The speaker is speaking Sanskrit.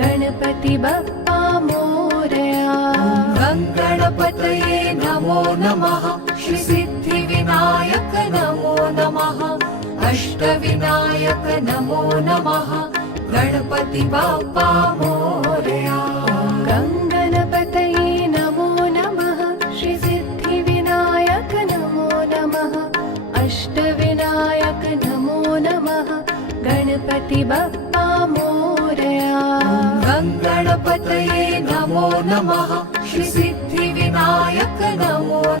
गणपति बप्पा मोरया। गणपतये नमो नमः। श्री सिद्धिविनायक नमो नमः। अष्टविनायक नमो नमः। गणपति बप्पा मोरया। गणपतये नमो नमः। श्री सिद्धिविनायक नमो नमः। अष्टविनायक नमो नमः। गणपति बप्पा मोरया। गणपतये नमो नमः। श्री सिद्धिविनायक नमो